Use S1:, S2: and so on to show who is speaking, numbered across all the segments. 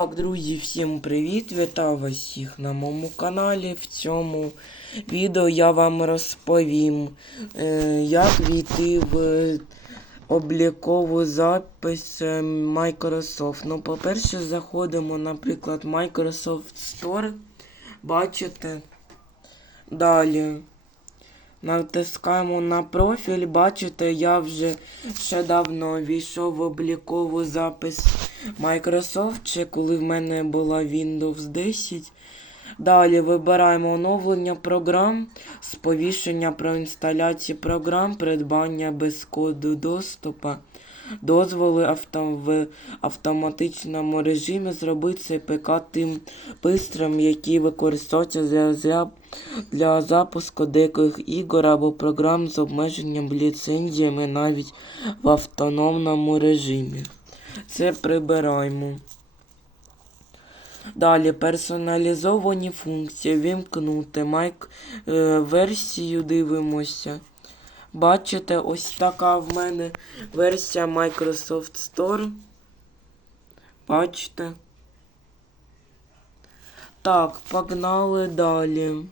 S1: Так, друзі, всім привіт! Вітаю вас всіх на моєму каналі. В цьому відео я вам розповім, е, як війти в облікову запис Microsoft. Ну, по-перше, заходимо, наприклад, Microsoft Store. Бачите? Далі. Натискаємо на профіль, бачите, я вже ще давно війшов в облікову запис Microsoft, ще коли в мене була Windows 10. Далі вибираємо оновлення програм, сповіщення про інсталяцію програм, придбання без коду доступу, дозволи авто, в автоматичному режимі зробити цей ПК тим пристроєм, який використовується для, для запуску деяких ігор або програм з обмеженням ліцензіями навіть в автономному режимі. Це прибираємо. Далі персоналізовані функції. Вімкнути майк версію дивимося. Бачите, ось така в мене версія Microsoft Store. Бачите. Так, погнали далі.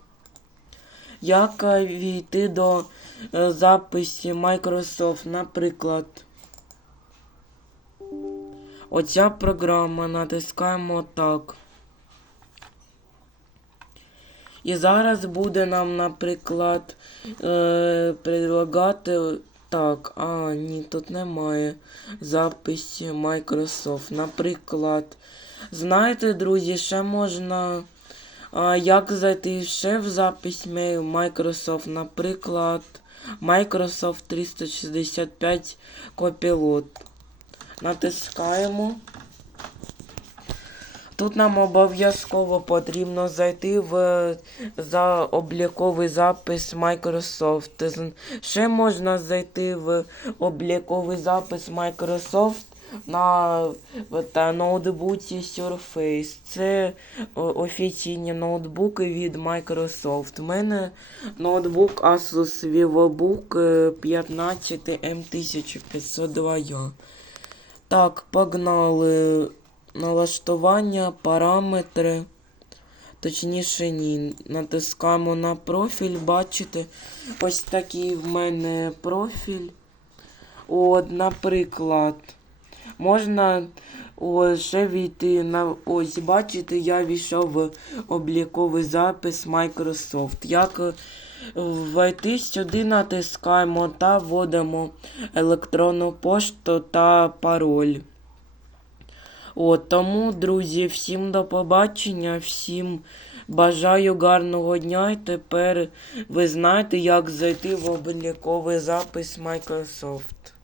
S1: Як війти до е, записі Microsoft, наприклад. Оця програма натискаємо так. І зараз буде нам, наприклад, е, предлагати так. А, ні, тут немає записі Microsoft. Наприклад, знаєте, друзі, ще можна. А, як зайти ще в запись Microsoft, наприклад, Microsoft 365 Copilot. Натискаємо. Тут нам обов'язково потрібно зайти в за обліковий запис Microsoft. Ще можна зайти в обліковий запис Microsoft на та ноутбуці Surface. Це офіційні ноутбуки від Microsoft. У мене ноутбук Asus VivoBook е, 15 M1502. Так, погнали. Налаштування, параметри. Точніше, ні. Натискаємо на профіль, бачите, ось такий в мене профіль. От, наприклад, можна ось, війти на. Ось, бачите, я війшов в обліковий запис Microsoft. Як е, войти сюди натискаємо та вводимо електронну пошту та пароль. От, тому, друзі, всім до побачення, всім бажаю гарного дня. І тепер ви знаєте, як зайти в обліковий запис Microsoft.